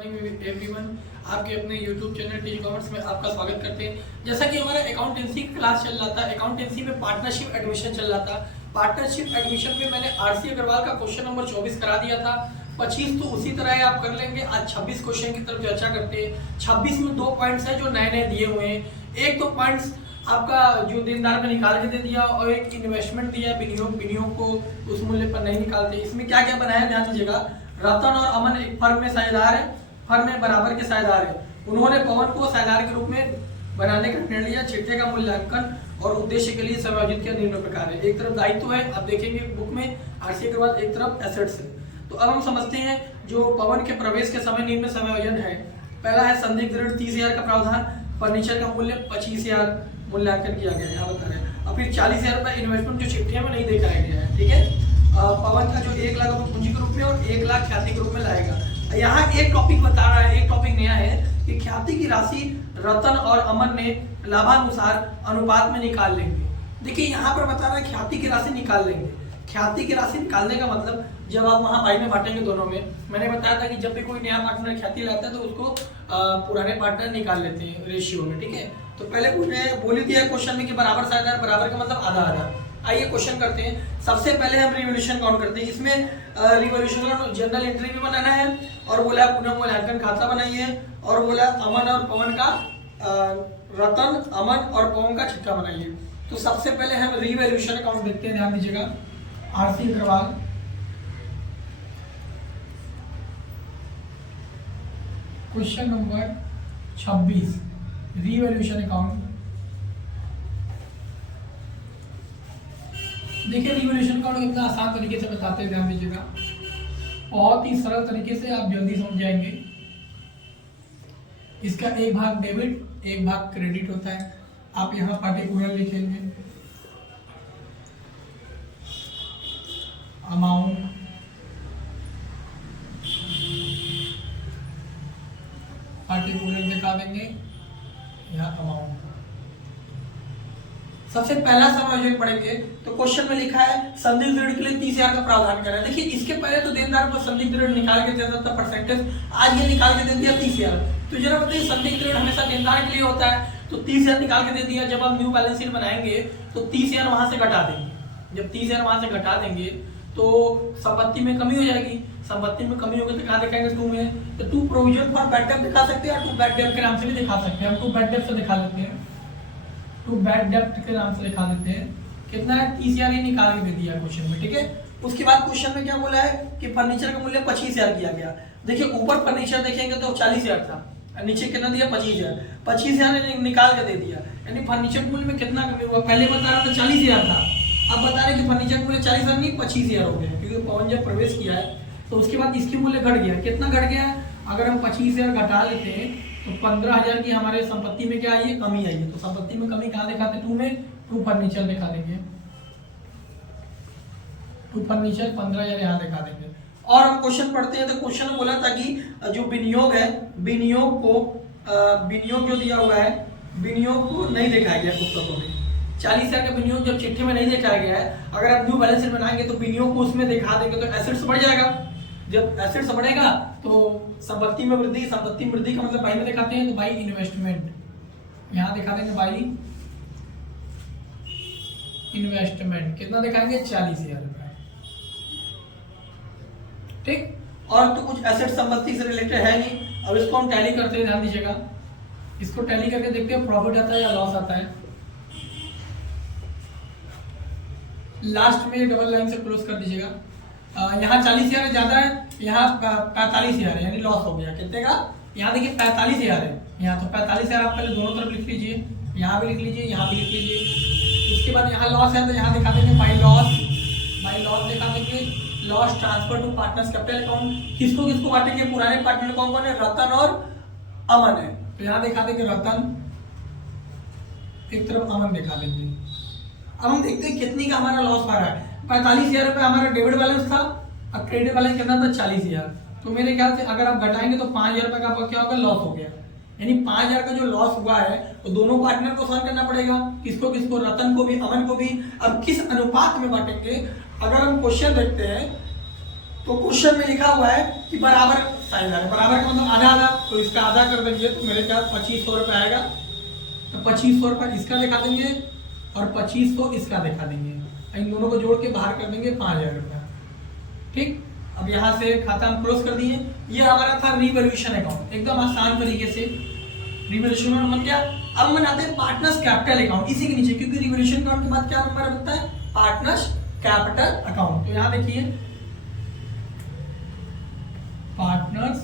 Everyone, आपके अपने YouTube channel T commerce में आपका स्वागत करते हैं। जैसा कि हमारा अकाउंटेंसी क्लास चल रहा था, अकाउंटेंसी में पार्टनरशिप एडमिशन चल रहा था। पार्टनरशिप एडमिशन में मैंने आरसी अग्रवाल का क्वेश्चन नंबर 24 करा दिया था। 25 तो उसी तरह आप कर लेंगे। आज 26 क्वेश्चन की तरफ चर्चा करते हैं। 26 में 2 पॉइंट्स हैं जो नए नए दिए हुए हैं। एक तो पॉइंट्स आपका जो देनदार में निकाल के दे दिया और एक इन्वेस्टमेंट दिया, विनियोग को उस मूल्य पर नहीं निकालते। इसमें क्या क्या बनाया ध्यान दीजिएगा। रतन और अमन एक फर्म में साझेदार है, फर्म में बराबर के साझेदार है। उन्होंने पवन को साझेदार के रूप में बनाने का निर्णय लिया। चिट्ठे का मूल्यांकन और उद्देश्य के लिए समायोजित किया निम्न प्रकार है। एक तरफ दायित्व है, आप देखेंगे बुक में आरसी के बाद, एक तरफ एसेट्स है। तो अब हम समझते हैं जो पवन के प्रवेश के समय निम्न समायोजन है। पहला है संदिग्ध ऋण 30,000 का प्रावधान, फर्नीचर का मूल्य 25,000 मूल्यांकन किया गया है, यहाँ बता रहे हैं। और फिर 40,000 रुपये इन्वेस्टमेंट जो चिट्ठियों में नहीं दिखाया गया है, ठीक है। पवन का जो 1 लाख रुपये पूंजी के रूप में और 1 लाख ख्याति के रूप में लाएगा। यहाँ एक टॉपिक बता रहा है, एक टॉपिक नया है कि ख्याति की राशि रतन और अमन ने लाभानुसार अनुपात में निकाल लेंगे। देखिए यहाँ पर बता रहा है ख्याति की राशि निकाल लेंगे। ख्याति की राशि निकालने का मतलब जब आप वहाँ भाई में बांटेंगे दोनों में। मैंने बताया था कि जब भी कोई नया पार्टनर ख्याति लाता है तो उसको पुराने पार्टनर निकाल लेते हैं रेशियो में, ठीक है। तो पहले बोल ही दिया क्वेश्चन में कि बराबर साझेदार, बराबर का मतलब आधा आधा। आइए क्वेश्चन करते हैं। सबसे पहले हम रिवोल्यूशन काउंट करते हैं। इसमें रिवोल्यूशन का जर्नल एंट्री भी बनाना है और बोला पुनः मूल्यांकन खाता बनाइए और बोला अमन और पवन का रतन, अमन और पवन का चिट्ठा बनाइए। तो सबसे पहले हम रिवोल्यूशन अकाउंट देखते हैं, ध्यान दीजिएगा। RC Agarwal question number 26 revolution account. देखिए रिवोल्यूशन अकाउंट कितना आसान तरीके से बताते हैं, ध्यान दीजिएगा। बहुत ही सरल तरीके से आप जल्दी समझ जाएंगे। इसका एक भाग डेबिट, एक भाग क्रेडिट होता है। आप यहाँ पार्टिकुलर लिखेंगे, अमाउंट, पार्टिकुलर दिखा देंगे, यहाँ अमाउंट। सबसे पहला समायोजन पढ़ेंगे तो क्वेश्चन में लिखा है संदिग्ध ऋण के लिए 30,000 का प्रावधान करें। देखिए इसके पहले तो देनदार को संदिग्ध ऋण निकाल के देता था परसेंटेज, आज ये निकाल के दे दिया 30,000। तो जरा बताइए संदिग्ध ऋण हमेशा देनदार के लिए होता है, तो 30,000 निकाल के दे दिया। जब हम न्यू बैलेंस शीट बनाएंगे तो 30,000 वहां से घटा देंगे। जब 30,000 वहां से घटा देंगे तो संपत्ति में कमी हो जाएगी। संपत्ति में कमी होगी तो कहाँ दिखाएंगे, 2 में। तो 2 प्रोविजन फॉर बैड डेब्ट दिखा सकते हैं, 2 बैड डेब्ट के नाम से भी दिखा सकते हैं। हम 2 बैड डेब्ट से दिखा लेते हैं, 2 बैड डेब्ट के नाम से दिखा देते हैं। कितना है, 30,000 ही निकाल के दे दिया क्वेश्चन में, ठीक है। उसके बाद क्वेश्चन में क्या बोला है कि फर्नीचर का मूल्य 25,000 किया गया। देखिए ऊपर फर्नीचर देखेंगे तो 40,000 था, नीचे कितना दिया, 25,000। 25,000 निकाल के दे दिया, यानी फर्नीचर मूल्य में कितना कमी हुआ। पहले बता रहा था 40,000 था, अब बता रहे कि फर्नीचर मूल्य 40,000 नहीं 25,000 हो गया, क्योंकि पवन जब प्रवेश किया है तो उसके बाद इसकी मूल्य घट गया। कितना घट गया, अगर हम 25,000 घटा लेते हैं तो 15,000 की हमारे संपत्ति में क्या आई है, कमी आई है। तो संपत्ति में कमी कहाँ दिखाते हैं, 2 में। 2 फर्नीचर दिखा देंगे, 2 फर्नीचर 15,000 यहाँ दिखा देंगे। और हम क्वेश्चन पढ़ते हैं तो क्वेश्चन में बोला था कि जो विनियोग है, विनियोग जो दिया हुआ है, विनियोग को नहीं दिखाया गया पुस्तकों में। 40,000 का विनियोग जब चिट्ठी में नहीं दिखाया गया है, अगर आप न्यू बैलेंस शीट बनाएंगे तो विनियोग को उसमें दिखा देंगे तो एसेट्स बढ़ जाएगा। जब एसेट्स बढ़ेगा तो संपत्ति में वृद्धि, संपत्ति में वृद्धि का मतलब बाई में दिखाते हैं तो बाई इन्वेस्टमेंट, यहाँ दिखा देंगे बाई इन्वेस्टमेंट। कितना दिखाएंगे, 40,000 रुपए, ठीक। और तो कुछ एसेट संपत्ति से रिलेटेड है नहीं। अब इसको हम टैली करते हैं, ध्यान दीजिएगा। इसको टैली करके देखते हैं प्रॉफिट आता है या लॉस आता है। लास्ट में डबल लाइन से क्लोज कर दीजिएगा। यहाँ 40,000 ज्यादा है, यहाँ 45,000 है, यानी लॉस हो गया। कितने का, यहाँ देखिए 45,000 है, यहाँ तो 45,000 आप पहले दोनों तरफ लिख लीजिए, यहाँ भी लिख लीजिए, यहाँ भी लिख लीजिए। उसके बाद यहाँ लॉस है तो यहाँ दिखा देंगे बाई लॉस दिखा देंगे। Loss transfer to partners capital account. किसको किसको बांटेंगे, पुराने पार्टनर कौन कौन है, रतन और अमन है, तो यहाँ दिखा देंगे रतन, एक तरफ अमन दिखा देंगे। अब हम देखते हैं कितनी का हमारा लॉस आ रहा है। 45,000 रुपये हमारा डेबिट बैलेंस था और क्रेडिट बैलेंस कितना था, 40,000। तो मेरे ख्याल से अगर आप घटाएंगे तो 5,000 रुपये का क्या होगा, लॉस हो गया। यानी 5,000 का जो लॉस हुआ है तो दोनों पार्टनर को सहन करना पड़ेगा। किसको किसको, रतन को भी, अमन को भी। अब किस अनुपात में बांटेंगे, अगर हम क्वेश्चन देखते हैं तो क्वेश्चन में लिखा हुआ है कि बराबर साइज है, बराबर का मतलब आधा आधा, तो इसका आधा कर देंगे तो मेरे ख्याल 2500 रुपये आएगा। तो 2500 रुपये इसका दिखा देंगे और 2500 इसका दिखा देंगे, इन दोनों को जोड़ के बाहर कर देंगे 5000 रुपये। ठीक, अब यहाँ से खाता हम क्लोज कर दिए। ये हमारा था रिवैल्यूएशन अकाउंट, एकदम आसान तरीके से रिवैल्यूएशन नंबर क्या। अब बनाते हैं पार्टनर्स कैपिटल अकाउंट इसी के नीचे, क्योंकि रिवैल्यूएशन अकाउंट के बाद क्या नंबर बनता है, पार्टनर्स कैपिटल अकाउंट। तो यहाँ देखिए पार्टनर्स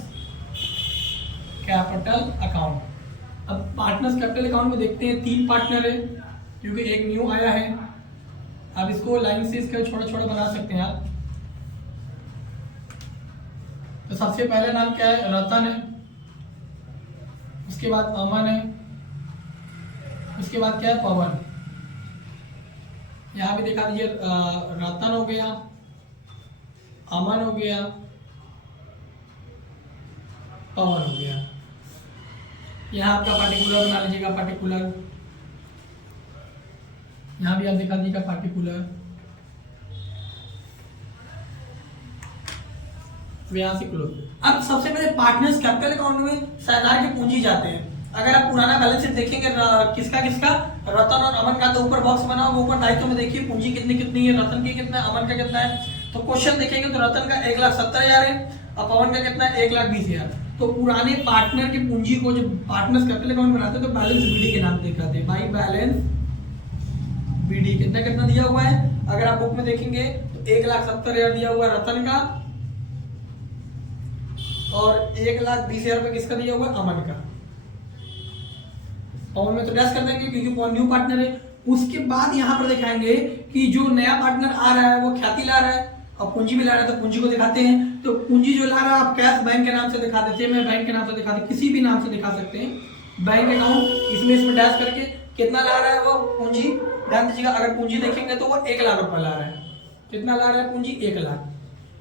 कैपिटल अकाउंट। अब पार्टनर्स कैपिटल अकाउंट में देखते हैं 3 पार्टनर है, क्योंकि एक न्यू आया है। अब इसको लाइन से इसका छोटा छोटा बना सकते हैं आप। तो सबसे पहला नाम क्या है, रतन है, उसके बाद अमन है, उसके बाद क्या है, पवन। यहाँ भी दिखा दीजिए, रतन हो गया, अमन हो गया, पवन हो गया। यहाँ आपका पार्टिकुलर बना लीजिएगा, पार्टिकुलर यहाँ भी आप दिखा दीजिएगा पार्टिकुलर। यहाँ से क्लोज। अब सबसे पहले पार्टनर्स कैपिटल अकाउंट में साझेदार की पूंजी जाते हैं। अगर आप पुराना बैलेंस शीट देखेंगे किसका किसका, रतन और अमन का, तो ऊपर बॉक्स बना हुआ, ऊपर दायित्व में देखिए पूंजी कितनी कितनी है, रतन की कितना है, अमन का कितना है। तो क्वेश्चन देखेंगे तो रतन का 1,70,000 है और पवन का कितना है, 1,20,000। तो पुराने पार्टनर की पूंजी को जब पार्टनर्स कैपिटल अकाउंट बनाते हैं तो बैलेंस बीडी के नाम दिखाते हैं, भाई बैलेंस बीडी कितना कितना दिया हुआ है। अगर आप बुक में देखेंगे तो 1,70,000 दिया हुआ है रतन का और 1,20,000 रुपए किसका दिया हुआ है, अमन का। पवन में तो डैश कर देंगे क्योंकि वो न्यू पार्टनर है। उसके बाद यहाँ पर दिखाएंगे कि जो नया पार्टनर आ रहा है वो ख्याति ला रहा है और पूंजी भी ला रहा है, तो पूंजी को दिखाते हैं। तो पूंजी जो ला रहा है आप कैश बैंक के नाम से दिखा देते हैं, मैं बैंक के नाम से दिखा दे, किसी भी नाम से दिखा सकते हैं। बैंक अकाउंट इसमें डैश करके कितना ला रहा है वो पूंजी, ध्यान दीजिएगा। अगर पूंजी देखेंगे तो वो 1,00,000 रुपए ला रहा है। कितना ला रहा है पूंजी, 1,00,000।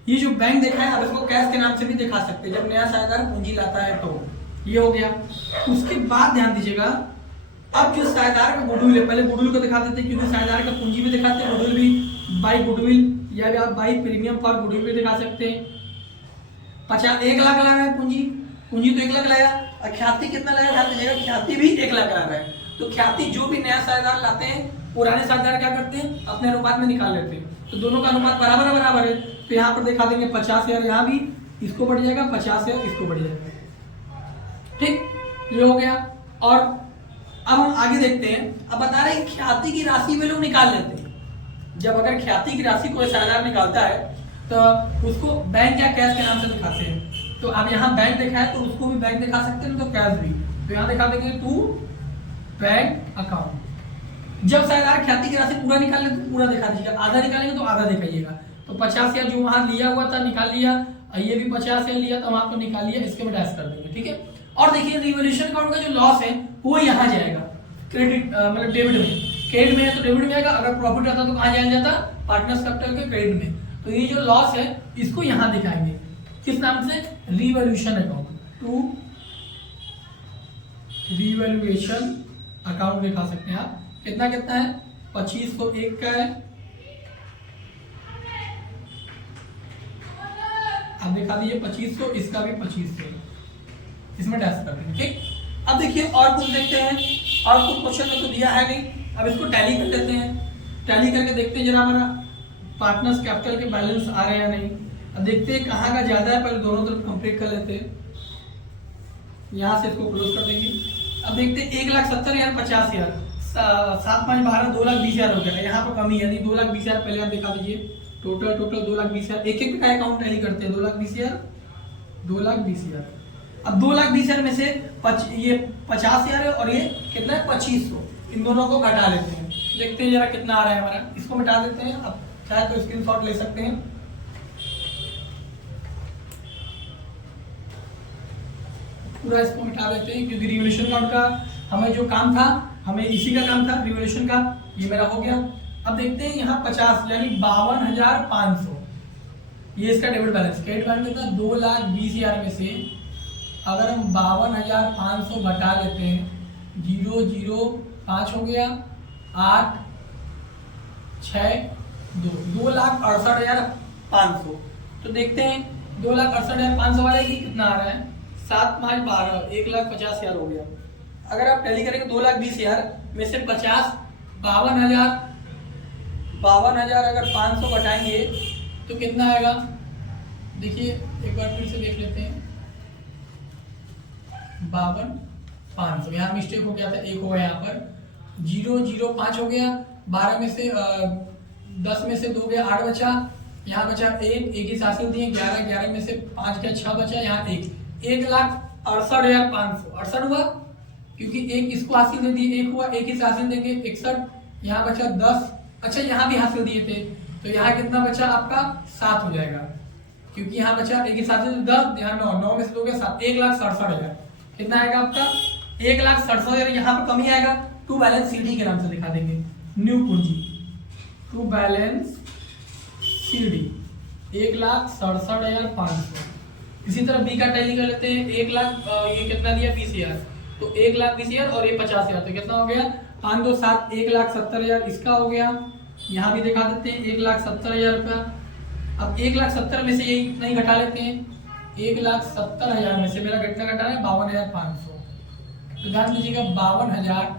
ये जो बैंक देखा है आप इसको कैश के नाम से भी दिखा सकते हैं, जब नया साझेदार पूंजी लाता है तो। ये हो गया। उसके बाद ध्यान दीजिएगा, अब जो साझेदार का गुडविल है, पहले गुडविल को दिखा देते हैं क्योंकि साझेदार का पूंजी भी दिखाते हैं, गुडविल भी, बाई गुडविल या भी आप बाई प्रीमियम फॉर गुडविल भी दिखा सकते हैं। 1,00,000 ला रहा है पूंजी, पूंजी तो 1,00,000 लाया। और ख्याति कितना लाया, ध्यान दीजिएगा, ख्याति भी 1,00,000 ला रहा है। तो ख्याति जो भी नया साझेदार लाते हैं, पुराने साझेदार क्या करते हैं, अपने अनुपात में निकाल लेते हैं। तो दोनों का अनुपात बराबर बराबर है, तो यहाँ पर दिखा देंगे 50,000 यहाँ भी, इसको बढ़ जाएगा, 50,000 इसको बढ़ जाएगा। ठीक, ये हो गया। और अब हम आगे देखते हैं। अब बता रहे हैं ख्याति की राशि वे लोग निकाल लेते हैं। जब अगर ख्याति की राशि कोई साझेदार निकालता है तो उसको बैंक या कैश के नाम से दिखाते हैं। तो अब यहाँ बैंक देखा है तो उसको भी बैंक दिखा सकते हैं, तो कैश भी। तो यहाँ दिखा देंगे टू बैंक अकाउंट। जब साझेदार ख्याति की राशि पूरा निकाल लेते तो पूरा दिखा दीजिएगा, आधा निकालेंगे तो आधा दिखाइएगा। तो 50,000 जो वहां लिया हुआ था निकाल लिया, ये भी 50,000 लिया था वहां पर निकाल लिया, इसके में डैश कर देंगे। ठीक है। और देखिए रिवैल्यूएशन अकाउंट का जो लॉस है वो यहाँ जाएगा, क्रेडिट मतलब डेबिट में। क्रेडिट में है तो डेबिट में आएगा, अगर प्रॉफिट आता तो कहाँ जाया जाता, पार्टनर्स कैपिटल के क्रेडिट में। तो ये जो लॉस है इसको यहाँ दिखाएंगे, किस नाम से, revaluation account. To revaluation account दिखा सकते हैं आप। कितना कितना है, 2501 का है, आप दिखा दीजिए 2500, इसका भी 2500, इसमें डैश कर देंगे। ठीक, अब देखिए और कुछ देखते हैं। और कुछ क्वेश्चन में तो दिया है नहीं, अब इसको टैली कर लेते हैं। टैली करके देखते हैं जरा हमारा पार्टनर्स कैपिटल के बैलेंस आ रहे हैं या नहीं। अब देखते हैं कहाँ का ज्यादा है, पहले दोनों तरफ कंप्लीट कर लेते हैं। यहाँ से इसको क्लोज कर देंगे। अब देखते हैं 1,70,000 50,000, 7 5 12 2,20,000 हो गया। यहाँ पर कमी है नहीं, 2,20,000 पहले आप दिखा दीजिए। टोटल 2,20,000, एक एक का अकाउंट टैली करते हैं। 2,20,000 2,20,000। अब 2,20,000 में से ये 50,000 है और ये कितना है 2,500, इन दोनों को घटा लेते हैं। देखते हैं जरा कितना आ रहा है हमारा, इसको मिटा देते हैं। अब चाहे तो स्क्रीनशॉट ले सकते हैं। पूरा इसको मिटा देते हैं क्योंकि रिवैल्यूएशन अकाउंट का हमें जो काम था, हमें इसी का काम था रिवैल्यूएशन का, ये मेरा हो गया। अब देखते हैं यहाँ 50 यानी 52,500, ये इसका डेबिट बैलेंस। क्रेडिट बैलेंस कितना, 2,20,000 में से अगर हम 52,500 घटा लेते हैं, 005 हो गया, 8 6 2, 2,68,500। तो देखते हैं 2,68,500 वाले की कितना आ रहा है, 7 5 12, 1,50,000 हो गया। अगर आप टैली करेंगे 2,20,000 में से 50 52,000 अगर 500 घटाएंगे तो कितना आएगा, देखिए एक बार फिर से देख लेते हैं। 52,500, यहाँ मिस्टेक हो गया था, एक हो गया यहाँ पर 0,05 हो गया। 12 में से 10 में से 2 गया, 8 बचा, यहाँ बचा 1 ही हासिल दिए, 11 में से 5 गया, 6 बचा, यहाँ 1,68,500 68 हुआ, क्योंकि एक इसको हासिल दे दिए, 1 हुआ, 1 ही हासिल देंगे 61, यहाँ बचा 10। अच्छा यहाँ भी हासिल दिए थे तो यहाँ कितना बचा आपका 7 हो जाएगा, क्योंकि यहाँ बचा एक ही हासिल 10, यहाँ 9 में से 2 गया 7, 1,67,000 कितना आएगा आपका 1,67,000। यहाँ पर कमी आएगा, टू बैलेंस सीडी के नाम से दिखा देंगे, न्यू पूंजी टू बैलेंस सीडी 1,67,500। इसी तरह बी का टैली कर लेते हैं, 1 लाख ये कितना दिया 20,000, तो 1,20,000 और ये 50,000, तो कितना हो गया 5 2 7 1,70,000 इसका हो गया। यहाँ भी दिखा देते हैं 1,70,000 रुपया। अब 1,70,000 में से यही नहीं घटा लेते हैं, 1,70,000 में से मेरा कितना घटा है 52,500, तो ध्यान दीजिएगा 52,000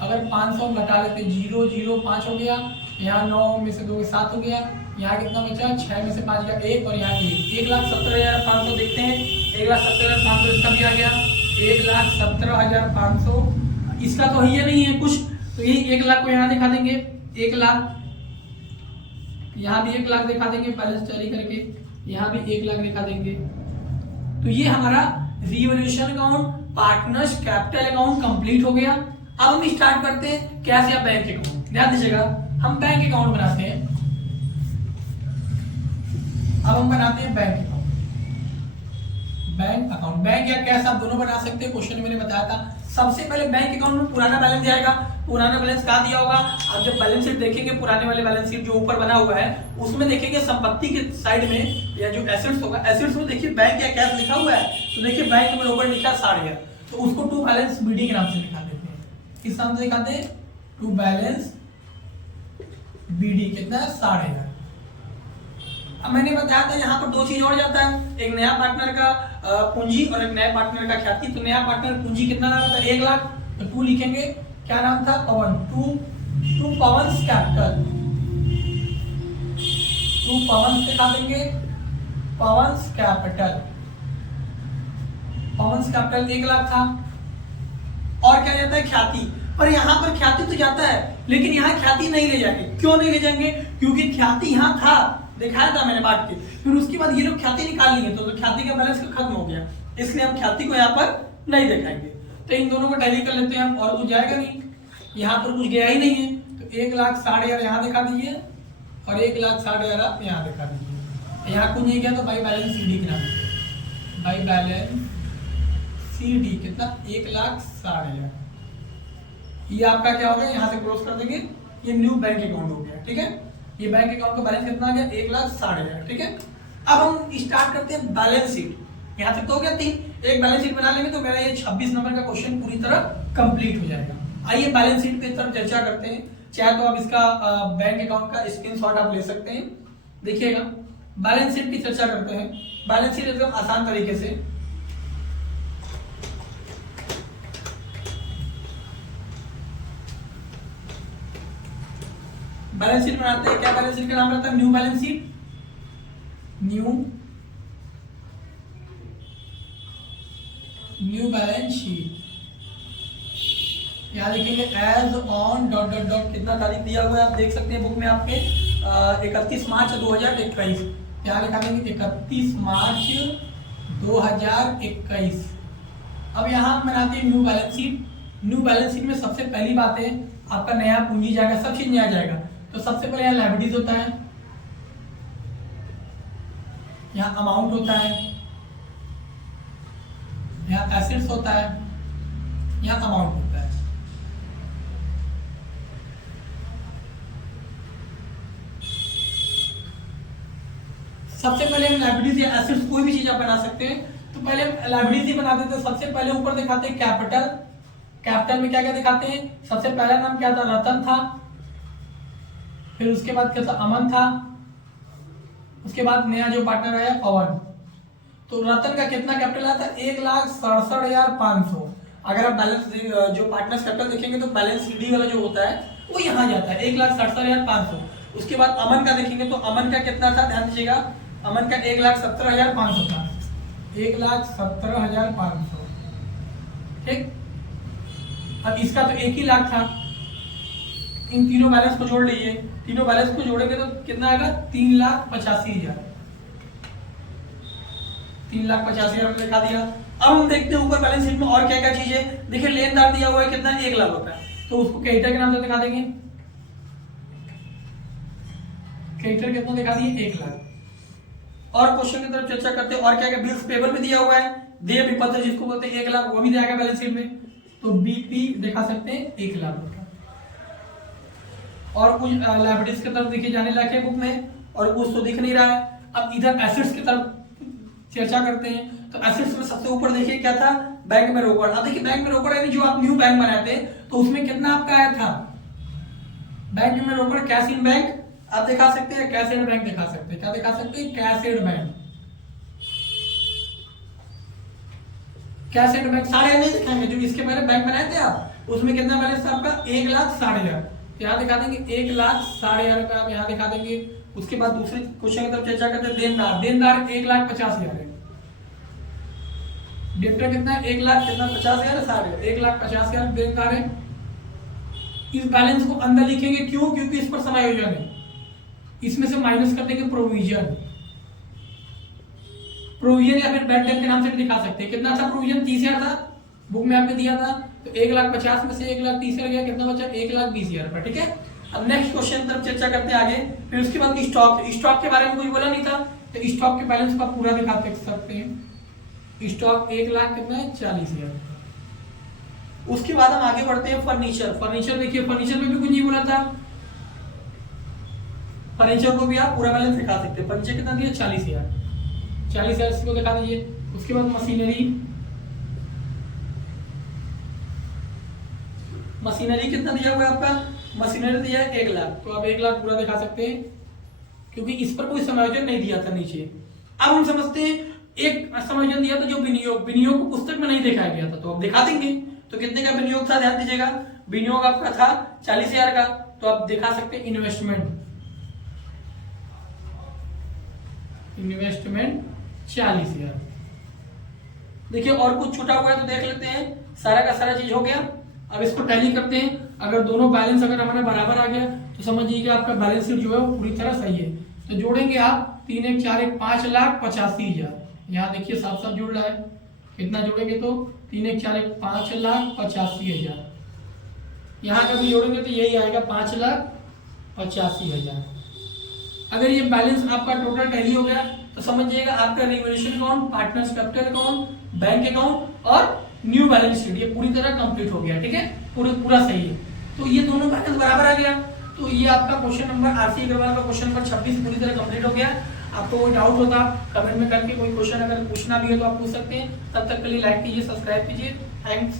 अगर 500 घटा लेते 0,05 हो गया, यहाँ 9 में से 2 के 7 हो गया, यहाँ कितना बचा 6 में से 5 का 1 और यहाँ 1,70,500 देखते हैं। 1,70,500 इसका भी आ गया, 1,70,500 इसका तो ये नहीं है कुछ, तो यही 1 लाख को यहाँ दिखा देंगे, 1 लाख यहाँ भी 1 लाख दिखा देंगे, बैलेंस टैली करके यहाँ भी 1 लाख दिखा देंगे। तो ये हमारा revolution account, partners capital account complete हो गया। अब हम स्टार्ट करते हैं कैश या बैंक अकाउंट। ध्यान दीजिएगा, हम बैंक अकाउंट बनाते हैं। अब हम बनाते हैं बैंक अकाउंट। बैंक या कैश आप दोनों बना सकते हैं, क्वेश्चन में मैंने बताया था। सबसे पहले बैंक अकाउंट में पुराना बैलेंस आएगा। पुराना बैलेंस कहाँ दिया होगा, आप जब बैलेंस शीट देखेंगे, पुराने वाले बैलेंस शीट जो ऊपर बना हुआ है उसमें देखेंगे संपत्ति के साइड में या जो एसेट्स होगा, एसेट्स में देखिए बैंक या कैश लिखा हुआ है, तो देखिए बैंक में ऊपर लिखा 60,000, तो उसको टू बैलेंस बीडी के नाम से दिखा देते हैं। किस नाम से दिखाते हैं, टू बैलेंस बीडी, कितना है 60,000। अब मैंने बताया था यहाँ पर दो चीज और जाता है, एक नया पार्टनर का पूंजी और एक नया पार्टनर का ख्याति। तो नया पार्टनर पूंजी कितना नाम था 1 लाख, तो 2 लिखेंगे, क्या नाम था पवन, टू पवन्स कैपिटल, टू पवन्स दिखा देंगे, पवन्स कैपिटल 1 लाख था। और क्या जाता है ख्याति, पर यहाँ पर ख्याति तो जाता है लेकिन यहाँ ख्याति नहीं ले जाएंगे। क्यों नहीं ले जाएंगे, क्योंकि ख्याति यहाँ था, दिखाया था मैंने बांट के, फिर उसके बाद ये लोग ख्याति निकाल लेंगे तो ख्याति का बैलेंस खत्म हो गया, इसलिए हम ख्याति को यहाँ पर नहीं दिखाएंगे। तो इन दोनों को टैली कर लेते हैं हम, और कुछ जाएगा नहीं, यहाँ पर कुछ गया ही नहीं है, तो 1,60,000 यहाँ दिखा दीजिए और 1,60,000 आप यहाँ दिखा दीजिए। यहाँ कुछ नहीं गया तो बाई बैलेंस सीडी के नाम से, बाई बैलेंस सीडी कितना 1,60,000, ये आपका क्या हो गया, यहाँ से क्रॉस कर देंगे, ये न्यू बैंक अकाउंट हो गया। ठीक है, ये बैंक अकाउंट का बैलेंस कितना आ गया 1,60,000। ठीक है, अब हम स्टार्ट करते हैं बैलेंस शीट। यहाँ तक तो हो गया 3, एक बैलेंस शीट बना लेंगे तो मेरा ये 26 नंबर का क्वेश्चन पूरी तरह कंप्लीट हो जाएगा। आइए बैलेंस शीट पे तरफ चर्चा करते हैं। चाहे तो आप इसका बैंक अकाउंट का स्क्रीनशॉट आप ले सकते हैं, देखिएगा। बैलेंस शीट की चर्चा करते हैं। बैलेंस शीट एकदम आसान तरीके से, बैलेंस शीट बनाते हैं। क्या बैलेंस शीट का नाम रहता है, new balance sheet, new balance sheet. यहाँ लिखेंगे as on dot dot dot, कितना तारीख दिया हुआ है आप देख सकते हैं बुक में आपके 31 मार्च 2021। यहाँ लिखा देंगे 31 मार्च 2021। अब यहाँ हम बनाते हैं new balance sheet. New balance sheet में सबसे पहली बात है आपका नया पूंजी जाएगा, सब चीज नया जाएगा। तो सबसे पहले यहाँ लायबिलिटीज होता है, यहाँ अमाउंट होता है, यहाँ एसेट्स होता है, यहाँ अमाउंट होता है। सबसे पहले हम लायबिलिटीज या एसेट्स कोई भी चीज आप बना सकते हैं, तो पहले हम लायबिलिटीज ही बना देते हैं। सबसे पहले ऊपर दिखाते हैं कैपिटल। कैपिटल में क्या क्या दिखाते हैं, सबसे पहला नाम क्या था, रतन था, फिर उसके बाद क्या था, अमन था, उसके बाद नया जो पार्टनर आया पवन, तो रतन का कितना कैपिटल आता है 1,67,500। अगर आप बैलेंस जो पार्टनर्स कैपिटल देखेंगे तो बैलेंस डी वाला जो होता है वो यहाँ जाता है 1,67,500। उसके बाद अमन का देखेंगे तो अमन का कितना था, ध्यान दीजिएगा, अमन का 1,70,500 था, 1,70,500। ठीक, अब इसका तो 1 ही लाख था। इन तीनों बैलेंस को जोड़ लीजिए, तीनों बैलेंस को जोड़ेंगे तो कितना आएगा 3,85,000, 3,85,000 लिखा दिया। अब हम देखते हैं ऊपर बैलेंस शीट में और क्या क्या चीज है। देखिए लेनदार दिया हुआ है कितना 1 लाख रुपए, तो उसको क्रेडिटर के नाम से दिखा देंगे, क्रेडिटर कितना दिखा दिए 1 लाख। और क्वेश्चन की तरफ चर्चा करते हैं और क्या क्या बिल्स पेबल में दिया हुआ है, देय विपत्र जिसको बोलते हैं 1 लाख, वो भी दिया बैलेंस शीट में, तो बीपी दिखा सकते हैं 1 लाख रुपए। और कुछ लायबिलिटीज की तरफ देखिए जाने लायक है बुक में, और कुछ तो दिख नहीं रहा है। अब इधर एसेट्स की तरफ चर्चा करते हैं, तो एसेट्स में सबसे ऊपर देखिए क्या था, बैंक में रोकड़। अब देखिए बैंक में रोकड़ यानी जो आप न्यू बैंक बनाते तो उसमें कितना आपका आया था, बैंक में रोकड़ कैश इन बैंक आप दिखा सकते हैं, कैश एड बैंक दिखा सकते हैं, क्या दिखा सकते हैं cash at bank, cash at bank साढ़े नहीं दिखाएंगे, जो इसके पहले बैंक बनाए थे आप उसमें कितना बैलेंस था आपका 1,60,000, यहाँ दिखा देंगे 1,60,000 रुपए आप यहाँ दिखा देंगे। उसके बाद दूसरे क्वेश्चन की तरफ चर्चा करते हैं देनदार, देनदार 1,50,000 है, डेप्टर कितना है 1,50,000 1,50,000 देनदार है। इस बैलेंस को अंदर लिखेंगे क्यों, क्योंकि इस पर समायोजन है, इसमें से माइनस कर देंगे प्रोविजन, प्रोविजन या फिर बैड डेट के नाम से भी दिखा सकते हैं। कितना था प्रोविजन 30,000 था, बुक में आपने दिया था, तो 1,50,000 में से 1,30,000 गया, कितना बचा 1,20,000 रुपए। ठीक है, अब नेक्स्ट क्वेश्चन तरफ चर्चा करते हैं आगे। फिर उसके बाद स्टॉक, स्टॉक के बारे में कुछ बोला नहीं था, तो स्टॉक के बैलेंस को आप पूरा दिखा सकते हैं। स्टॉक 1 लाख कितना है 40,000। उसके बाद हम आगे बढ़ते हैं फर्नीचर, फर्नीचर देखिए फर्नीचर में भी कुछ नहीं बोला था, फर्नीचर को भी आप पूरा बैलेंस दिखा सकते हैं। फर्नीचर कितना दिया 40,000, 40,000 इसको दिखा दीजिए। उसके बाद मशीनरी, मशीनरी कितना दिया हुआ है आपका, मशीनरी दिया है 1 लाख, तो आप 1 लाख पूरा दिखा सकते हैं क्योंकि इस पर कोई समायोजन नहीं दिया था नीचे। अब हम समझते हैं एक समायोजन दिया था जो विनियोग, विनियोग को पुस्तक में नहीं दिखाया गया था, तो आप दिखा देंगे। तो कितने का विनियोग था, ध्यान दीजिएगा, विनियोग आपका था 40,000 का, तो आप दिखा सकते हैं इन्वेस्टमेंट, इन्वेस्टमेंट 40,000। देखिए और कुछ छूटा हुआ है तो देख लेते हैं, सारा का सारा चीज हो गया। अब इसको टैली करते हैं, अगर दोनों बैलेंस अगर हमारे बराबर आ गया तो समझिए कि आपका बैलेंस शीट जो है वो पूरी तरह सही है। तो जोड़ेंगे आप 3 1 4 1 5,85,000, यहाँ देखिए साफ साफ जुड़ रहा है, कितना जोड़ेंगे तो 3 1 4 1 5,85,000, यहाँ का भी जोड़ेंगे तो यही आएगा 5,85,000। अगर ये बैलेंस आपका टोटल टैली हो गया तो समझिएगा आपका revolution account, partners capital account, bank account और न्यू बैलेंस शीट ये पूरी तरह कंप्लीट हो गया। ठीक है, पूरा सही है। तो ये दोनों बैलेंस बराबर आ गया, तो ये आपका क्वेश्चन नंबर आरसी अग्रवाल का क्वेश्चन नंबर 26 पूरी तरह कंप्लीट हो गया। आपको कोई डाउट होता कमेंट में करके कोई क्वेश्चन अगर पूछना भी है तो आप पूछ सकते हैं। तब तक के लिए लाइक कीजिए, सब्सक्राइब कीजिए। थैंक्स।